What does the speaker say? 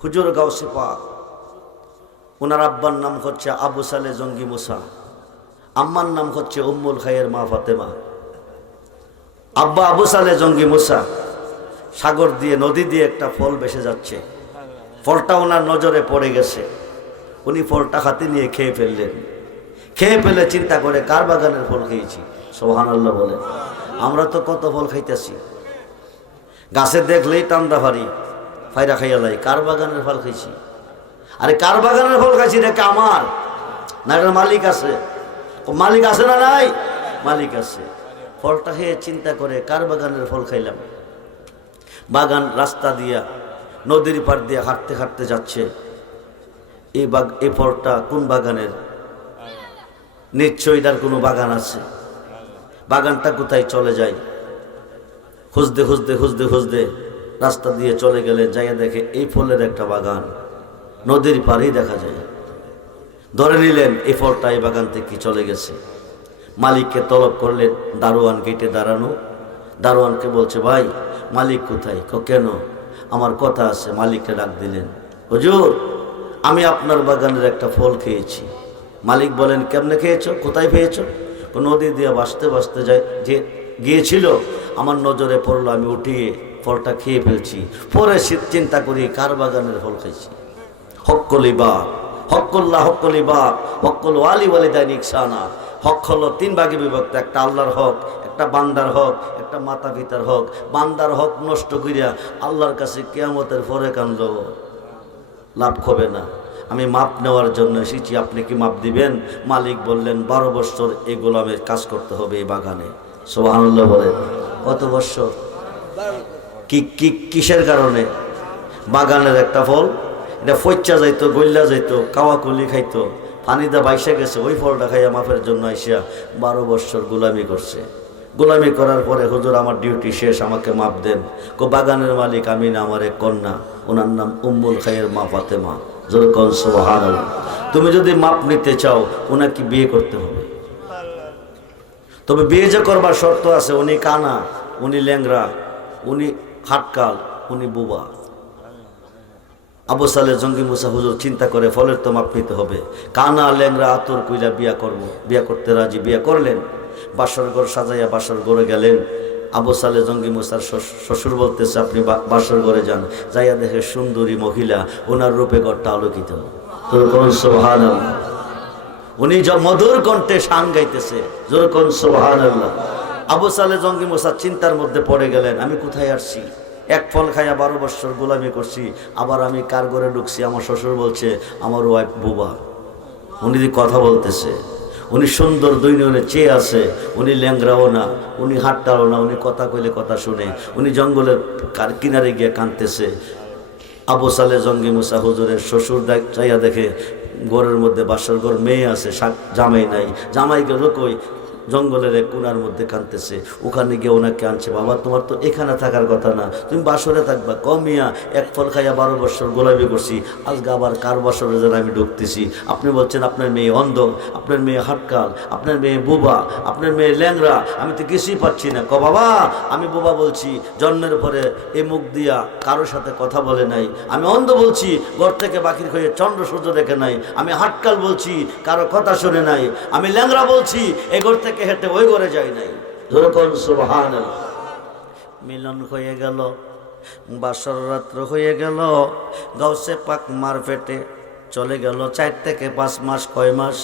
হুজুর গাউসে পাক, ওনার আব্বার নাম হচ্ছে আবু সালে জঙ্গি মুসা, আম্মার নাম হচ্ছে উম্মুল খায়ের মা ফাতেমা। আব্বা আবু সালে জঙ্গি মুসা সাগর দিয়ে নদী দিয়ে একটা ফল ভেসে যাচ্ছে, ফলটা ওনার নজরে পড়ে গেছে। উনি ফলটা হাতে নিয়ে খেয়ে ফেললেন। খেয়ে ফেলে চিন্তা করে কার বাগানের ফল খেয়েছি। সুবহানাল্লাহ বলে। আমরা তো কত ফল খাইতেছি, গাছে দেখলেই টান্দা ভারী ফাইরা খাইয়া লাই, কার বাগানের ফল খাইছি। আরে কার বাগানের ফল খাইছি রেখে আমার না, এটার মালিক আছে। মালিক আছে না নাই? মালিক আছে। ফলটা খেয়ে চিন্তা করে কার বাগানের ফল খাইলাম। বাগান রাস্তা দিয়া নদীর পাড় দিয়ে হাঁটতে হাঁটতে যাচ্ছে। এই ফলটা কোন বাগানের? নিশ্চয়ই তার কোনো বাগান আছে। বাগানটা কোথায় চলে যায়, খুঁজতে খুঁজতে খুঁজতে খুঁজতে রাস্তা দিয়ে চলে গেলে যাইয়া দেখে এই ফলের একটা বাগান নদীর পাড়েই দেখা যায়। ধরে নিলেন এই ফলটা এই বাগান থেকে চলে গেছে। মালিককে তলব করলেন, দারোয়ান গেটে দাঁড়ানো। দারোয়ানকে বলছে, ভাই মালিক কোথায়? কেন? আমার কথা আছে। মালিককে ডাক দিলেন, হুজুর আমি আপনার বাগানের একটা ফল খেয়েছি। মালিক বলেন, কেমনে খেয়েছো? কোথায় খেয়েছো? নদী দিয়ে ভাসতে ভাসতে যায় যে গিয়েছিল, আমার নজরে পড়লো, আমি উঠিয়ে ফলটা খেয়ে ফেলছি। পরে চিন্তা করি কার বাগানের ফল খাইছি। হক্কলি বাপ, হক্কুল্লাহ, হক্কলি বাপ, হক্কুল ওয়ালি ওয়ালিদাইন ইহসানা। হক হলো তিন ভাগে বিভক্ত। একটা আল্লাহর হক, একটা বান্দার হক, একটা মাতা পিতার হক। বান্দার হক নষ্ট করিয়া আল্লাহর কাছে কিয়ামতের পরে কান্দ লাভ হবে না। আমি মাপ নেওয়ার জন্য এসেছি, আপনি কি মাপ দিবেন? মালিক বললেন, 12 বছর এই গোলামের কাজ করতে হবে এই বাগানে। সুবহানাল্লাহ বলেন। কত বছর? কিসের কারণে? বাগানের একটা ফল, এটা ফচ্চা যাইতো, গল্লা যাইতো, কাওয়াকুলি খাইতো, পানিতে বাইসে গেছে, ওই ফলটা খাইয়া মাফের জন্য আইসা 12 বছর গোলামি করছে। গোলামি করার পরে, হুজুর আমার ডিউটি শেষ, আমাকে মাপ দেন। বাগানের মালিক আমি না, আমার এক কন্যা, ওনার নাম উম্মুল খায়ের মা ফাতেমা। যেরকম সুবহানাল্লাহ। তুমি যদি মাপ নিতে চাও ওনাকে বিয়ে করতে হবে। তবে বিয়ে যে করবার শর্ত আছে, উনি কানা, উনি ল্যাংরা, উনি হাটকাল, উনি বুবা। আবু সালে জঙ্গি মুসা হুজুর চিন্তা করে ফলের তো মাপ নিতে হবে। কানা ল্যাংরা আতর কইলা বিয়া করবো। বিয়া করতে রাজি, বিয়া করলেন। বাসর ঘর সাজাইয়া বাসর ঘরে গেলেন। আবু সালে জঙ্গি মুসার শ্বশুর বলতেছে, আপনি বাসর ঘরে যান। যাইয়া দেখে সুন্দরী মহিলা, ওনার রূপে ঘরটা আলোকিত। সুবহানাল্লাহ। উনি মধুর কণ্ঠে শান গাইতেছে। যেরকম সুবহানাল্লাহ। আবু সালে জঙ্গি মুসা চিন্তার মধ্যে পড়ে গেলেন, আমি কোথায় আসছি? এক ফল খাইয়া 12 বছর গোলামি করছি, আবার আমি কার ঘরে ঢুকছি? আমার শ্বশুর বলছে আমার ওয়াইফ বুবা। উনি কথা বলতেছে, উনি সুন্দর, দুই নয়নে চেয়ে আছে। উনি ল্যাংরাও না, উনি হাটটাও না, উনি কথা কইলে কথা শুনে। উনি জঙ্গলের কিনারে গিয়ে কাঁদতেছে। আবু সালে জঙ্গি মুসা হুজুরের শ্বশুর চাইয়া দেখে ঘরের মধ্যে বাসর ঘর, মেয়ে আছে, জামাই নাই। জামাই গেল কই? জঙ্গলের এক কোনার মধ্যে কাঁদতেছে। ওখানে গিয়ে ওনাকে আনছে, বাবা তোমার তো এখানে থাকার কথা না, তুমি বাসরে থাকবা। কমিয়া এক ফল খাইয়া 12 বছর গোলামি করছি, আজকে আবার কার বাসরে যেন আমি ঢুকতেছি? আপনি বলছেন আপনার মেয়ে অন্ধ, আপনার মেয়ে হাটকাল, আপনার মেয়ে বুবা, আপনার মেয়ে ল্যাংরা, আমি তো কিছুই পাচ্ছি না। বাবা আমি বুবা বলছি, জন্মের পরে এই মুখ দিয়া কারোর সাথে কথা বলে নাই। আমি অন্ধ বলছি, ঘর থেকে বাকির হয়ে চন্দ্র সূর্য দেখে নাই। আমি হাটকাল বলছি, কারো কথা শুনে নাই। আমি ল্যাংরা বলছি, এ ঘর থেকে হেঁটে ওই ঘরে যাই নাই। যেরকম সুবহানাল্লাহ। মিলন হয়ে গেল, বাসর রাত্র হয়ে গেল। গাউসে পাক মার পেটে চলে গেল 4 থেকে 5 মাস। কয় মাস?